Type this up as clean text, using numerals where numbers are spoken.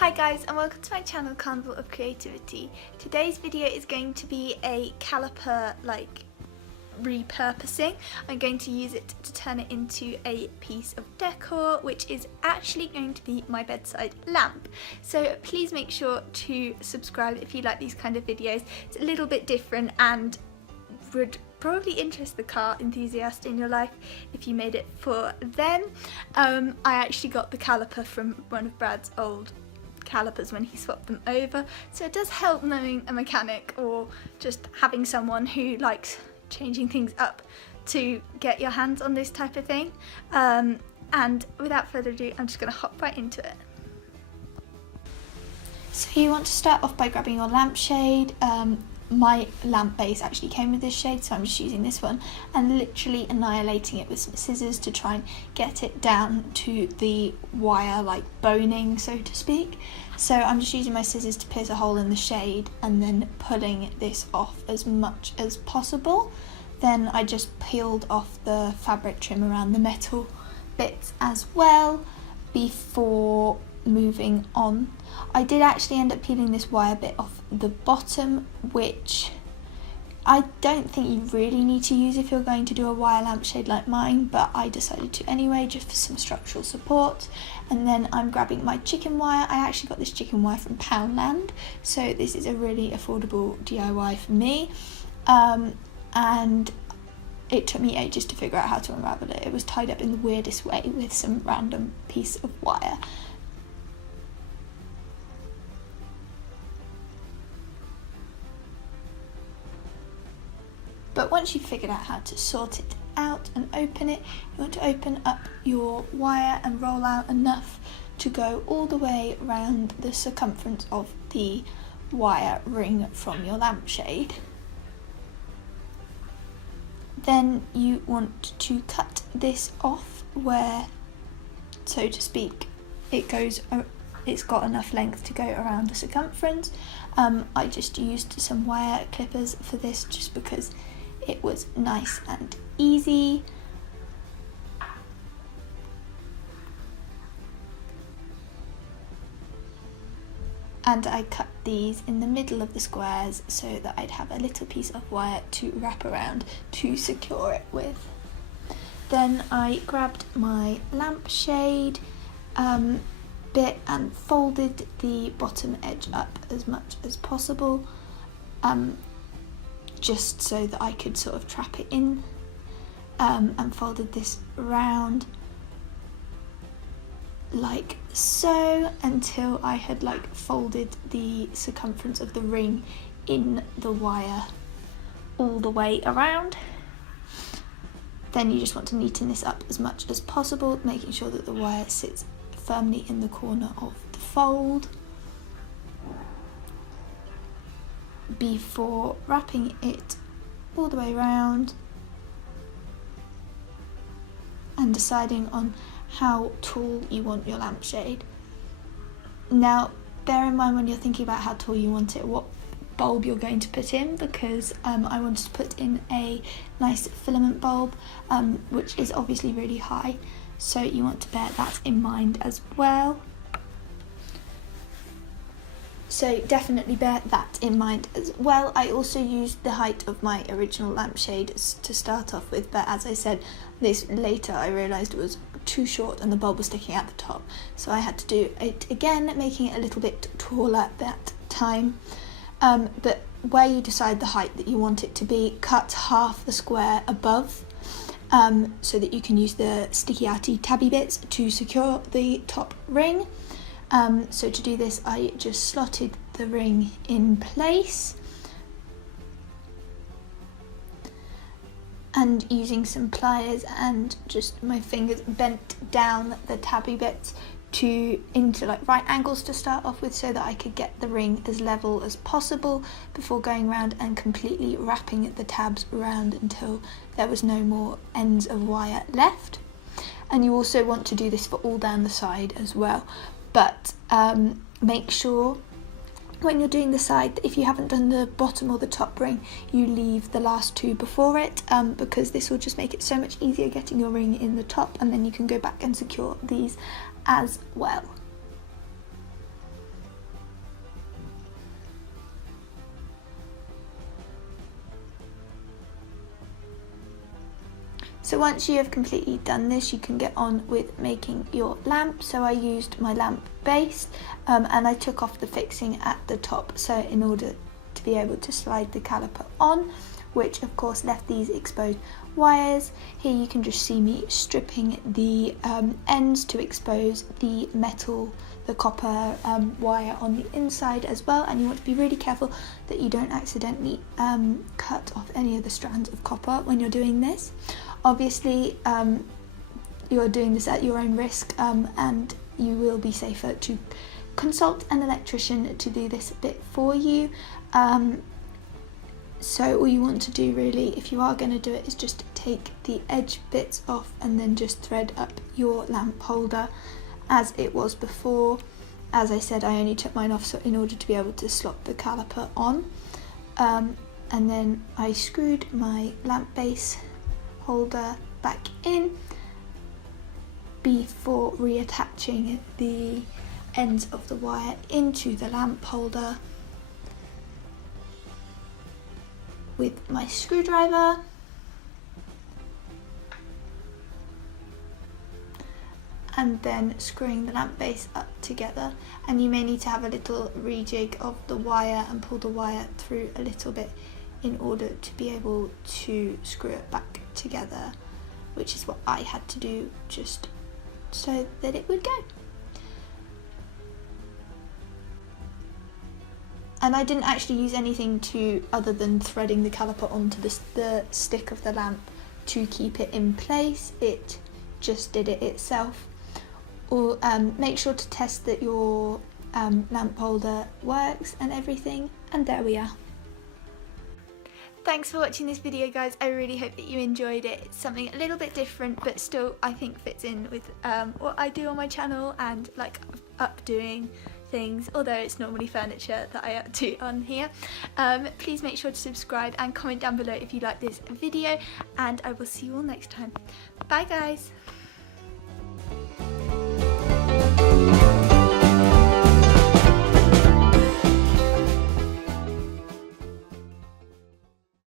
Hi guys, and welcome to my channel Carnival of Creativity. Today's video is going to be a caliper repurposing. I'm going to use it to turn it into a piece of decor, which is actually going to be my bedside lamp. So please make sure to subscribe if you like these kind of videos. It's a little bit different and would probably interest the car enthusiast in your life if you made it for them. I actually got the caliper from one of Brad's old calipers when he swapped them over, so it does help knowing a mechanic or just having someone who likes changing things up to get your hands on this type of thing. And without further ado, I'm just going to hop right into it. So you want to start off by grabbing your lampshade. My lamp base actually came with this shade, so I'm just using this one and literally annihilating it with some scissors to try and get it down to the wire, like boning, so to speak. So I'm just using my scissors to pierce a hole in the shade and then pulling this off as much as possible. Then I just peeled off the fabric trim around the metal bits as well before moving on. I did actually end up peeling this wire bit off the bottom, which I don't think you really need to use if you're going to do a wire lampshade like mine, but I decided to anyway, just for some structural support. And then I'm grabbing my chicken wire. I actually got this chicken wire from Poundland, so this is a really affordable DIY for me. And it took me ages to figure out how to unravel it. It was tied up in the weirdest way with some random piece of wire. But once you've figured out how to sort it out and open it, you want to open up your wire and roll out enough to go all the way around the circumference of the wire ring from your lampshade. Then you want to cut this off where, so to speak, it's got enough length to go around the circumference. I just used some wire clippers for this just because it was nice and easy. And I cut these in the middle of the squares so that I'd have a little piece of wire to wrap around to secure it with. Then I grabbed my lampshade bit and folded the bottom edge up as much as possible, just so that I could sort of trap it in, and folded this round like so until I had folded the circumference of the ring in the wire all the way around. Then you just want to neaten this up as much as possible, making sure that the wire sits firmly in the corner of the fold before wrapping it all the way around and deciding on how tall you want your lampshade. Now bear in mind when you're thinking about how tall you want it what bulb you're going to put in, because I wanted to put in a nice filament bulb, which is obviously really high, so you want to bear that in mind as well. So definitely bear that in mind as well. I also used the height of my original lampshade to start off with, but as I said, this later I realised it was too short and the bulb was sticking out the top, so I had to do it again, making it a little bit taller that time. But where you decide the height that you want it to be, cut half the square above, so that you can use the sticky outy tabby bits to secure the top ring. So to do this, I just slotted the ring in place and using some pliers and just my fingers bent down the tabby bits into right angles to start off with, so that I could get the ring as level as possible before going around and completely wrapping the tabs around until there was no more ends of wire left. And you also want to do this for all down the side as well, but make sure when you're doing the side that if you haven't done the bottom or the top ring, you leave the last two before it, because this will just make it so much easier getting your ring in the top, and then you can go back and secure these as well. So once you have completely done this, you can get on with making your lamp. So I used my lamp base and I took off the fixing at the top, so in order to be able to slide the caliper on, which of course left these exposed wires. Here you can just see me stripping the ends to expose the metal, the copper wire on the inside as well, and you want to be really careful that you don't accidentally cut off any of the strands of copper when you're doing this. Obviously you're doing this at your own risk, and you will be safer to consult an electrician to do this bit for you. So all you want to do really, if you are going to do it, is just take the edge bits off and then just thread up your lamp holder as it was before. As I said, I only took mine off so in order to be able to slot the caliper on, and then I screwed my lamp base holder back in before reattaching the ends of the wire into the lamp holder with my screwdriver. And then screwing the lamp base up together, and you may need to have a little rejig of the wire and pull the wire through a little bit in order to be able to screw it back together, which is what I had to do just so that it would go. And I didn't actually use anything other than threading the caliper onto the stick of the lamp to keep it in place. It just did it itself. Or make sure to test that your lamp holder works and everything, and there we are. Thanks for watching this video, guys. I really hope that you enjoyed it. It's something a little bit different, but still I think fits in with what I do on my channel and like updoing things, although it's normally furniture that I do on here. Please make sure to subscribe and comment down below if you like this video, and I will see you all next time. Bye guys.